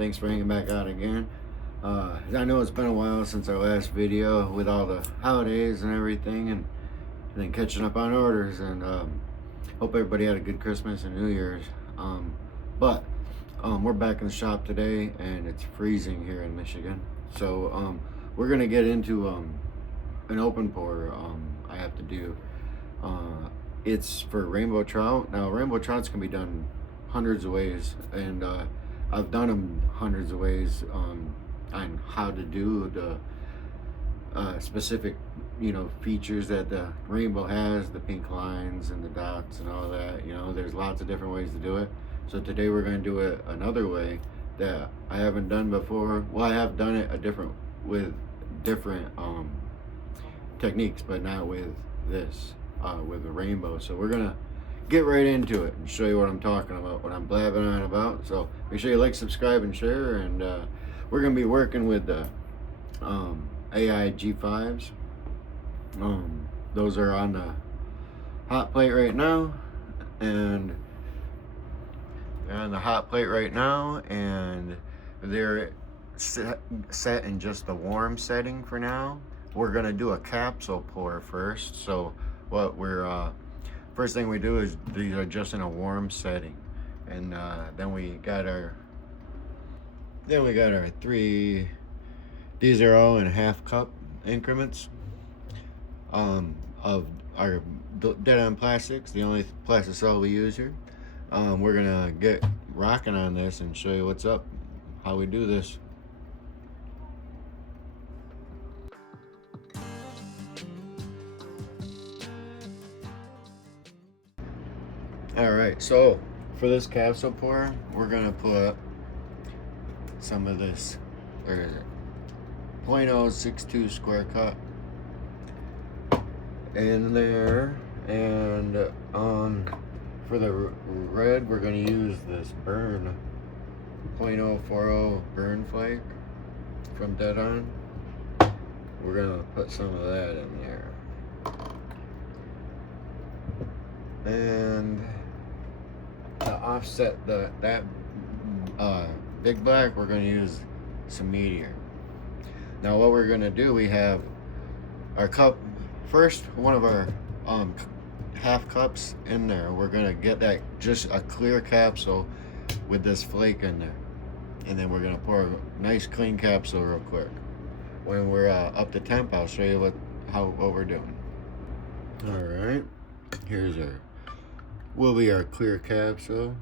thanks for hanging back out again. I know it's been a while since our last video with all the holidays and everything, and then catching up on orders, and hope everybody had a good Christmas and New Year's. We're back in the shop today, and it's freezing here in Michigan, so we're gonna get into an open pour I have to do. It's for rainbow trout. Now rainbow trouts can be done hundreds of ways, and I've done them hundreds of ways on how to do the specific features that the rainbow has, the pink lines and the dots and all that. There's lots of different ways to do it. So today we're going to do it another way that I haven't done before. Well, I have done it with different techniques, but not with this, with the rainbow. So we're gonna get right into it and show you what I'm talking about, what I'm blabbing on about. So make sure you like, subscribe, and share. And we're gonna be working with the AI G5s. Those are on the hot plate right now, and they're on the hot plate right now, and they're set in just the warm setting for now. We're gonna do a capsule pour first. So what we're first thing we do is these are just in a warm setting, and then we got our 3. These are all in half cup increments of our DeadOnplastix, the only plasticol we use here. We're gonna get rocking on this and show you what's up, how we do this. Alright, so for this capsule pour, we're gonna put some of this, where is it, 0.062 square cup in there, and for the red we're gonna use this burn 0.040 burn flake from Deadon. We're gonna put some of that in there, and to offset that big black, we're going to use some meteor. Now what we're going to do, we have our cup first, one of our half cups in there. We're going to get that, just a clear capsule with this flake in there, and then we're going to pour a nice clean capsule real quick. When we're up to temp, I'll show you what we're doing. All right, here's will be our clear capsule.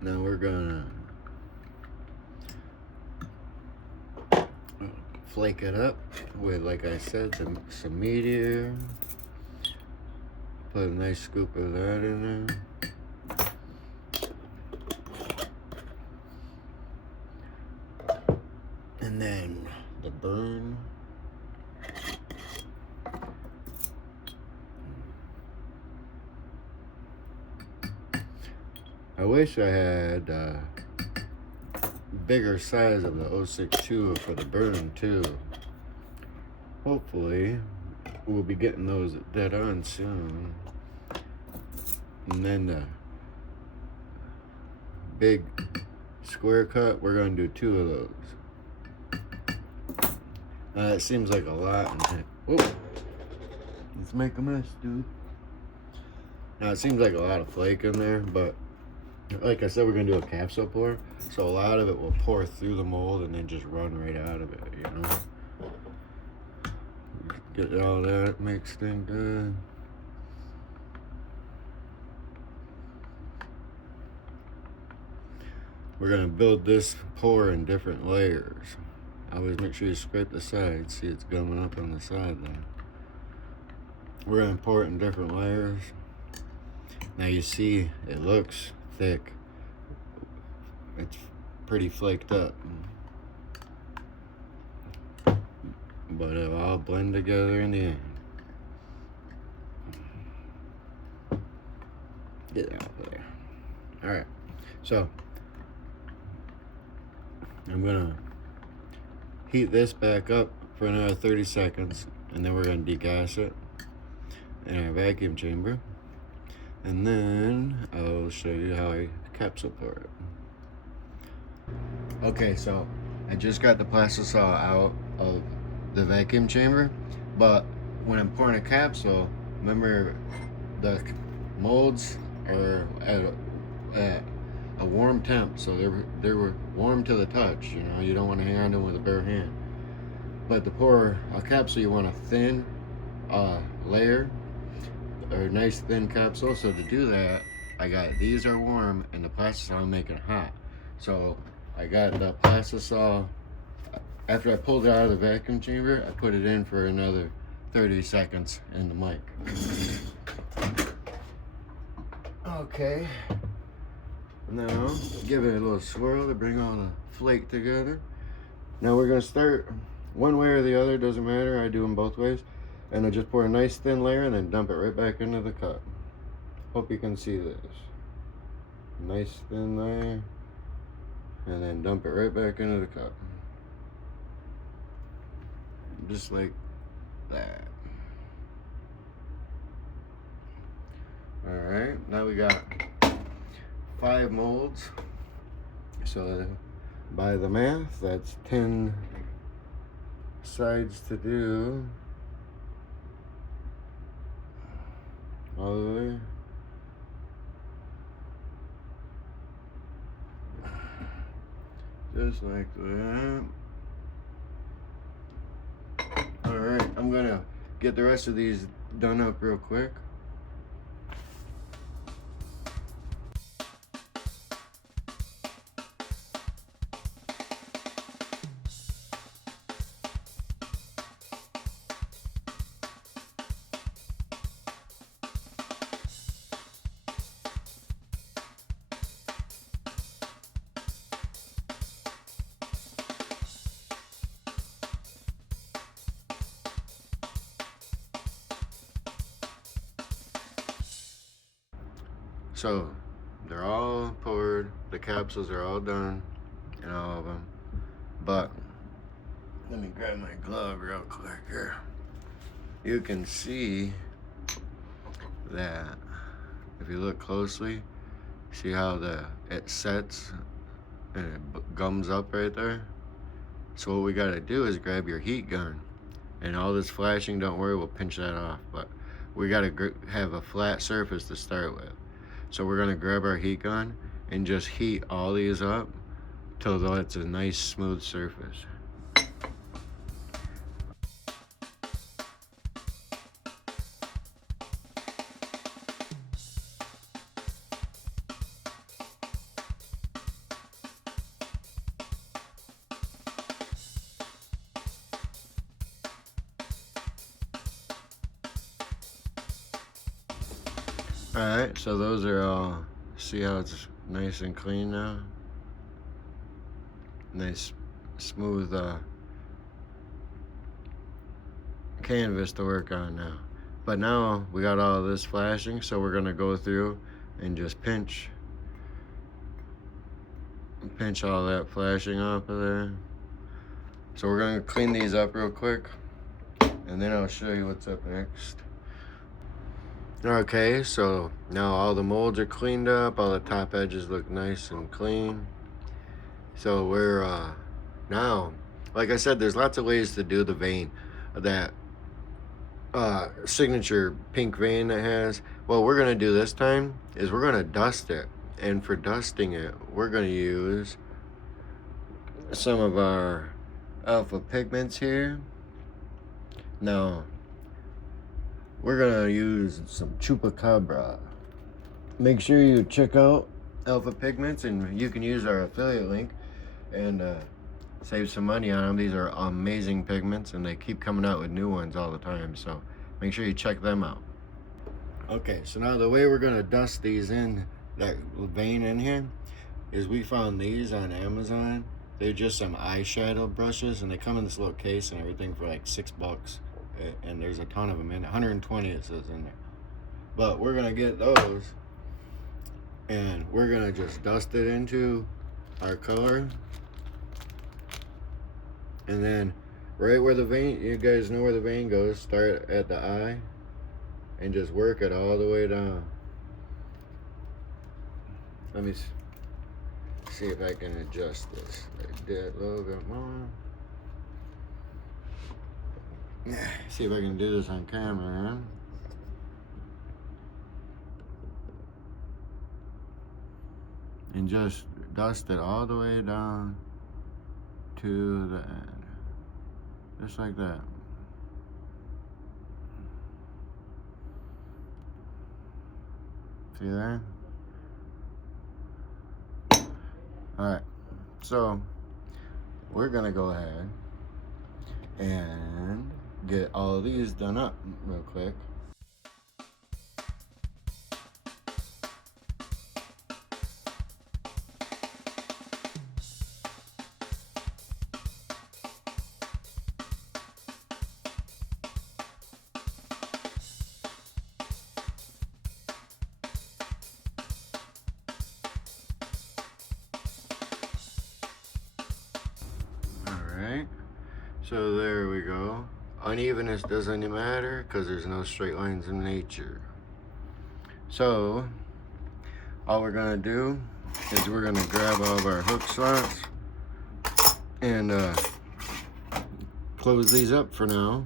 Now we're gonna flake it up with, like I said, some meteor. Put a nice scoop of that in there. And then the burn. I wish I had bigger size of the 062 for the burn too. Hopefully we'll be getting those dead on soon. And then the big square cut, we're going to do 2 of those. It seems like a lot. Whoa, let's make a mess, dude. Now it seems like a lot of flake in there, but like I said, we're going to do a capsule pour, so a lot of it will pour through the mold and then just run right out of it, Get all that mixed in good. We're going to build this pour in different layers. Always make sure you scrape the sides. See, it's gumming up on the side there. We're going to pour it in different layers. Now you see, it looks thick. It's pretty flaked up, but it'll all blend together in the end. Get out of there. Alright, so I'm gonna heat this back up for another 30 seconds, and then we're gonna degas it in our vacuum chamber. And then I'll show you how I capsule pour it. Okay, so I just got the plastic out of the vacuum chamber, but when I'm pouring a capsule, remember the molds are at a warm temp, so they were warm to the touch. You know, you don't want to hang on to them with a bare hand. But to pour a capsule, you want a thin layer or a nice thin capsule. So to do that, I got these are warm and the plastic I'm making hot. So I got the plastic after I pulled it out of the vacuum chamber, I put it in for another 30 seconds in the mic. Okay. Now, give it a little swirl to bring all the flake together. Now we're gonna start one way or the other, doesn't matter. I do them both ways. And I just pour a nice thin layer and then dump it right back into the cup. Hope you can see this. Nice thin layer. And then dump it right back into the cup. Just like that. Alright, now we got 5 molds. So by the math, that's 10 sides to do. All the way. Just like that. Alright, I'm gonna get the rest of these done up real quick. So they're all poured, the capsules are all done, and all of them. But let me grab my glove real quick here. You can see that if you look closely, see how it sets and it gums up right there. So what we gotta do is grab your heat gun, and all this flashing, don't worry, we'll pinch that off. But we gotta have a flat surface to start with. So we're gonna grab our heat gun and just heat all these up till it's a nice smooth surface. Alright, so those are all, see how it's nice and clean now? Nice smooth canvas to work on now. But now we got all this flashing, so we're gonna go through and just pinch all that flashing off of there. So we're gonna clean these up real quick, and then I'll show you what's up next. Okay, so now all the molds are cleaned up, all the top edges look nice and clean. So we're now, like I said, there's lots of ways to do the vein, that signature pink vein that has. What we're gonna do this time is we're gonna dust it, and for dusting it, we're gonna use some of our alpha pigments here. Now, we're gonna use some chupacabra. Make sure you check out alpha pigments, and you can use our affiliate link and save some money on them. These are amazing pigments, and they keep coming out with new ones all the time, so make sure you check them out. Okay, so now the way we're gonna dust these in, that vein in here, is we found these on Amazon. They're just some eyeshadow brushes, and they come in this little case and everything for like $6. And there's a ton of them in it, 120 it says in there. But we're gonna get those, and we're gonna just dust it into our color, and then right where the vein, you guys know where the vein goes, start at the eye and just work it all the way down. Let me see if I can adjust this. I did a little bit more. See if I can do this on camera. And just dust it all the way down to the end. Just like that. See there? Alright, so we're gonna go ahead and get all of these done up real quick. Alright, so there we go. Unevenness doesn't matter because there's no straight lines in nature. So all we're gonna do is we're gonna grab all of our hook slots and close these up for now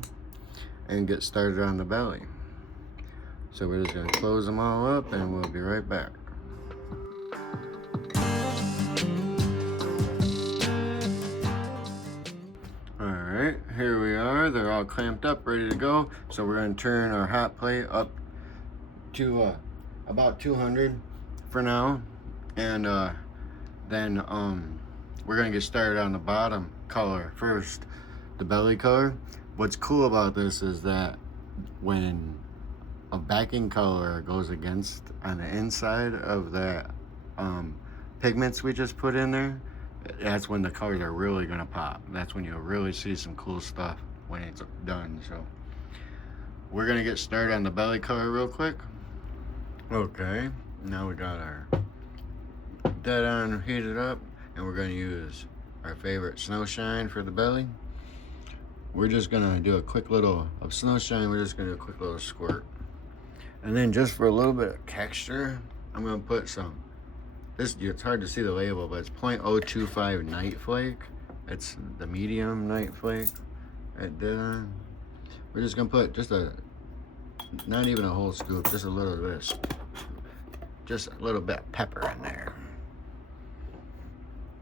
and get started on the belly. So we're just gonna close them all up and we'll be right back. Alright, here we are. They're all clamped up, ready to go. So we're going to turn our hot plate up to about 200 for now. And then we're going to get started on the bottom color first, the belly color. What's cool about this is that when a backing color goes against on the inside of that pigments we just put in there, that's when the colors are really gonna pop. That's when you'll really see some cool stuff when it's done. So we're gonna get started on the belly color real quick. Okay, now we got our dead on heated up and we're gonna use our favorite snow shine for the belly. We're just gonna do a quick little of snow shine. We're just gonna do a quick little squirt. And then just for a little bit of texture, I'm gonna put some, it's hard to see the label, but it's 0.025 night flake. It's the medium night flake. We're just gonna put just not even a whole scoop, just a little bit, just a little bit of pepper in there.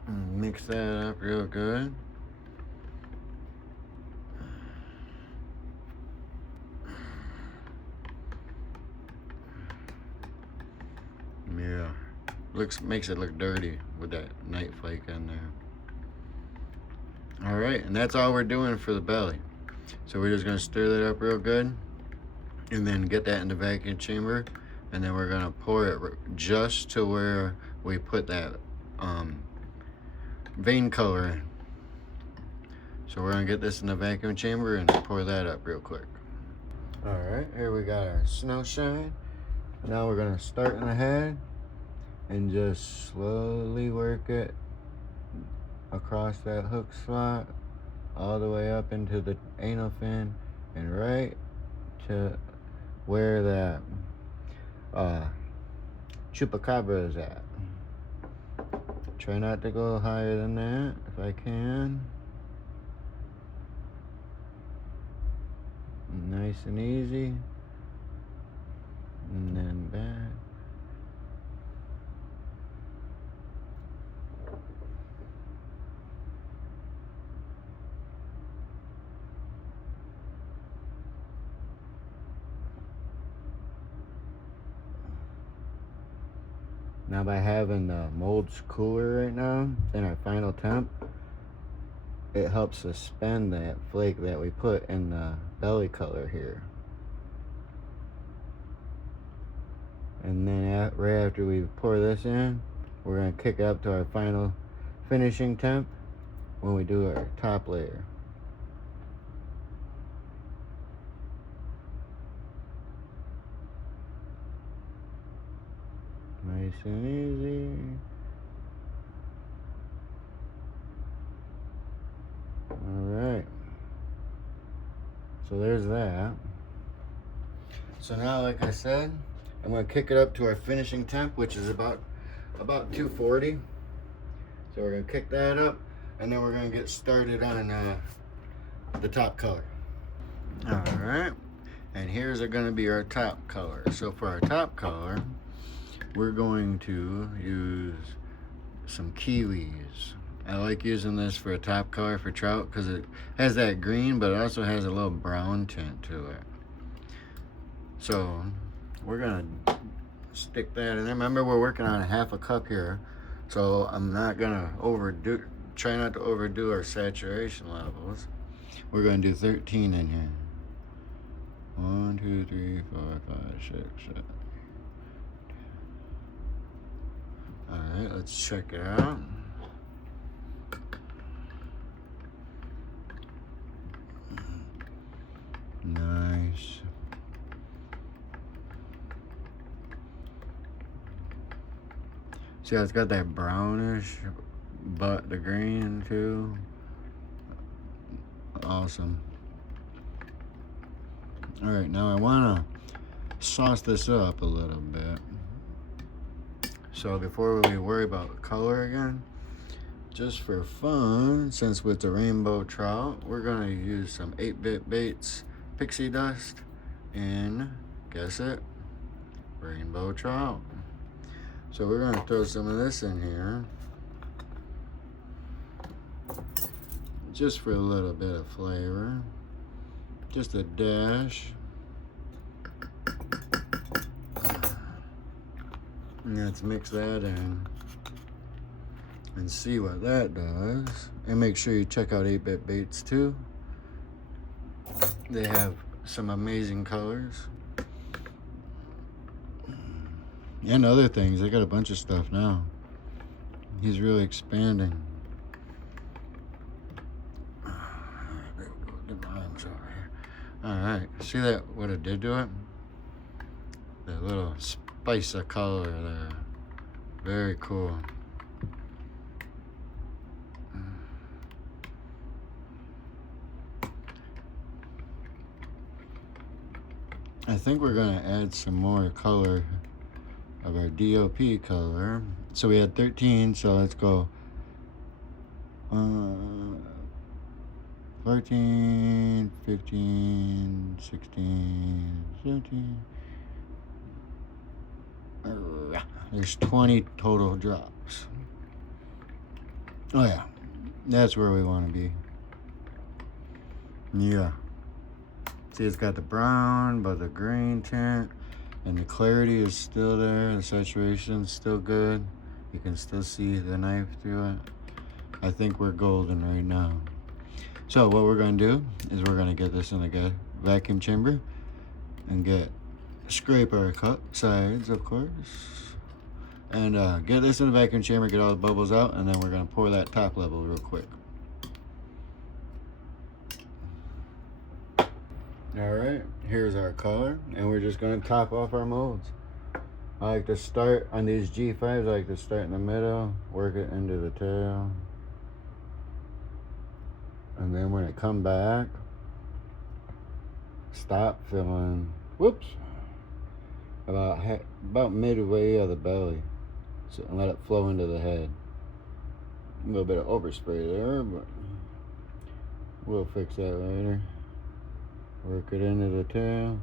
And mix that up real good. Yeah. Makes it look dirty with that night flake in there. All right, and that's all we're doing for the belly. So we're just gonna stir that up real good and then get that in the vacuum chamber, and then we're gonna pour it just to where we put that vein color in. So we're gonna get this in the vacuum chamber and pour that up real quick. All right, here we got our snow shine. Now we're gonna start in the head and just slowly work it across that hook slot all the way up into the anal fin and right to where that chupacabra is at. Try not to go higher than that if I can. Nice and easy. And then back. Now by having the molds cooler right now than our final temp, it helps suspend that flake that we put in the belly color here. And then right after we pour this in, we're going to kick it up to our final finishing temp when we do our top layer. Nice and easy. Alright. So there's that. So now, like I said, I'm going to kick it up to our finishing temp, which is about 240. So we're gonna kick that up, and then we're gonna get started on the top color. All right, and here's gonna be our top color. So for our top color, we're going to use some kiwis. I like using this for a top color for trout because it has that green, but it also has a little brown tint to it. So we're gonna stick that in there. Remember, we're working on a half a cup here, so I'm not gonna try not to overdo our saturation levels. We're gonna do 13 in here. 1, 2, 3, 4, 5, 6, 7. All right, let's check it out. Nice. See how it's got that brownish, but the green too. Awesome. All right, now I want to sauce this up a little bit. So before we worry about color again, just for fun, since with the rainbow trout, we're gonna use some 8-bit baits pixie dust and, guess it, rainbow trout. So we're gonna throw some of this in here, just for a little bit of flavor, just a dash. And let's mix that in and see what that does. And make sure you check out 8-bit baits too. They have some amazing colors and other things. They got a bunch of stuff now. He's really expanding. All right, see that, what it did to it? That little spice of color there. Very cool. I think we're gonna add some more color of our DOP color. So we had 13, so let's go 14, 15, 16, 17. There's 20 total drops. Oh yeah, that's where we want to be. Yeah. See, it's got the brown, but the green tint, and the clarity is still there. The saturation is still good. You can still see the knife through it. I think we're golden right now. So what we're gonna do is we're gonna get this in a vacuum chamber and scrape our cut sides, of course, and get this in the vacuum chamber, get all the bubbles out, and then we're gonna pour that top level real quick. All right, here's our color, and we're just gonna top off our molds. I like to start on these G5s. I like to start in the middle, work it into the tail, and then when it come back, stop filling. Whoops. About midway of the belly, so and let it flow into the head. A little bit of overspray there, but we'll fix that later. Work it into the tail.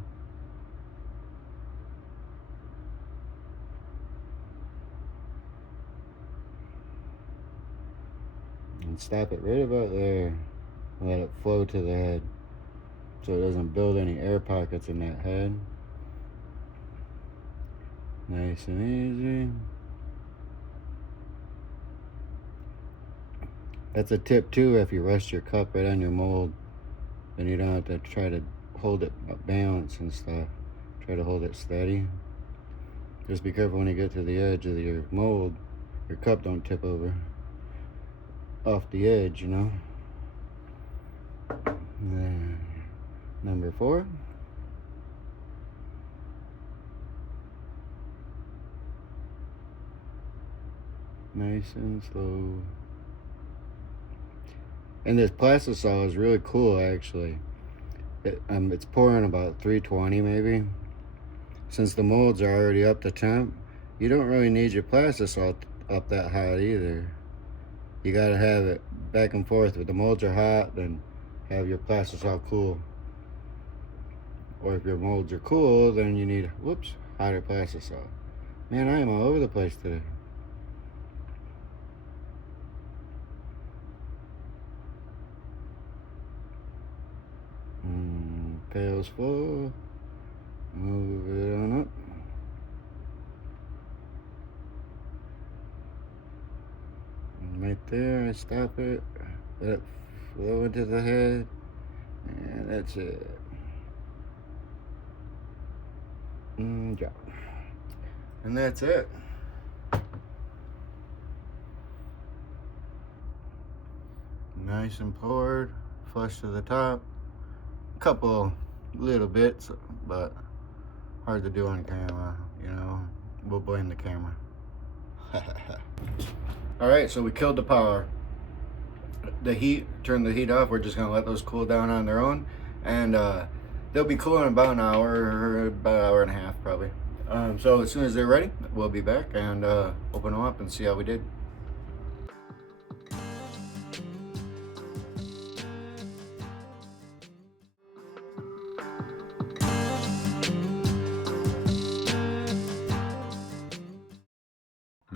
And stop it right about there. And let it flow to the head, so it doesn't build any air pockets in that head. Nice and easy. That's a tip too, if you rest your cup right on your mold, then you don't have to try to hold it balanced and stuff. Try to hold it steady. Just be careful when you get to the edge of your mold, your cup don't tip over off the edge, you know. Then number 4. Nice and slow. And this plastisol is really cool, actually. It's pouring about 320 maybe. Since the molds are already up to temp, you don't really need your plastisol up that hot either. you gotta have it back and forth. If the molds are hot, then have your plastics all cool. Or if your molds are cool, then you need, whoops, hotter plastisol. Man, I am all over the place today. Pail's full. Move it on up. And right there, I stop it. Let it flow into the head. And that's it. Drop. And that's it. Nice and poured, flush to the top. A couple little bits, but hard to do on camera, you know. We'll blame the camera. All right, so we killed the power. The heat, turned the heat off. We're just gonna let those cool down on their own, and they'll be cool in about an hour, about an hour and a half probably. So as soon as they're ready, we'll be back and open them up and see how we did.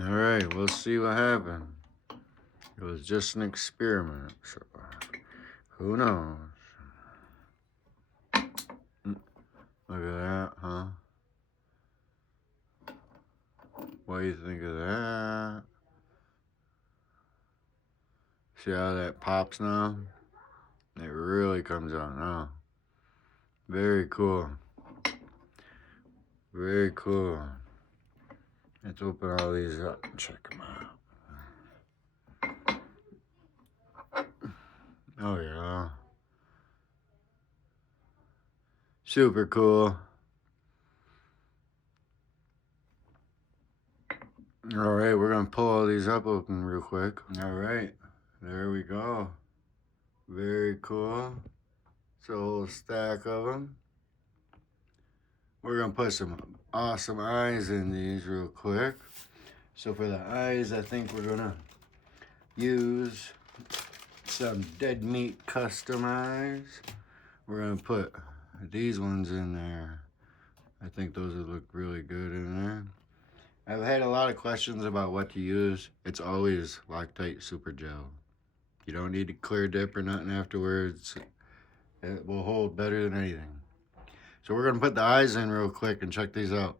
All right, we'll see what happened. It was just an experiment, so who knows? Look at that, huh? What do you think of that? See how that pops now? It really comes out now. Very cool. Very cool. Let's open all these up and check them out. Oh yeah. Super cool. All right, we're gonna pull all these up open real quick. All right, there we go. Very cool. It's a whole stack of them. We're gonna put some awesome eyes in these real quick. So for the eyes, I think we're gonna use some DeadMeat custom eyes. We're gonna put these ones in there. I think those would look really good in there. I've had a lot of questions about what to use. It's always Loctite Super Gel. You don't need to clear dip or nothing afterwards. It will hold better than anything. So we're gonna put the eyes in real quick and check these out.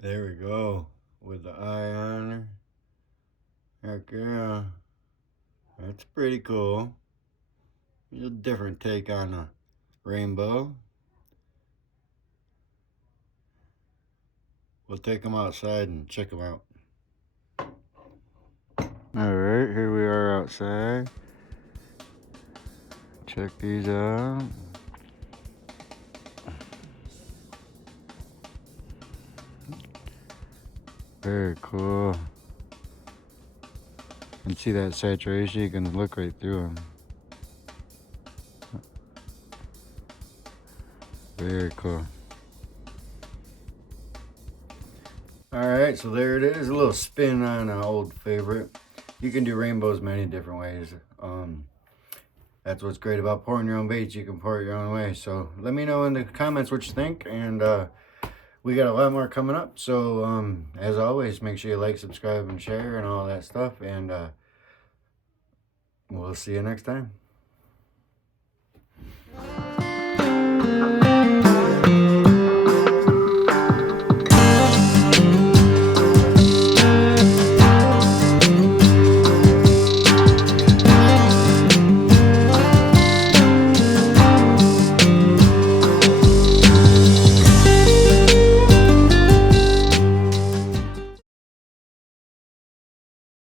There we go, with the eye on her. Heck yeah, that's pretty cool. A different take on a rainbow. We'll take them outside and check them out. All right, here we are outside. Check these out. Very cool. You can see that saturation, you can look right through them. Very cool. Alright, so there it is, a little spin on an old favorite. You can do rainbows many different ways. That's what's great about pouring your own baits. You can pour it your own way. So let me know in the comments what you think, and we got a lot more coming up. So as always, make sure you like, subscribe, and share and all that stuff, and we'll see you next time.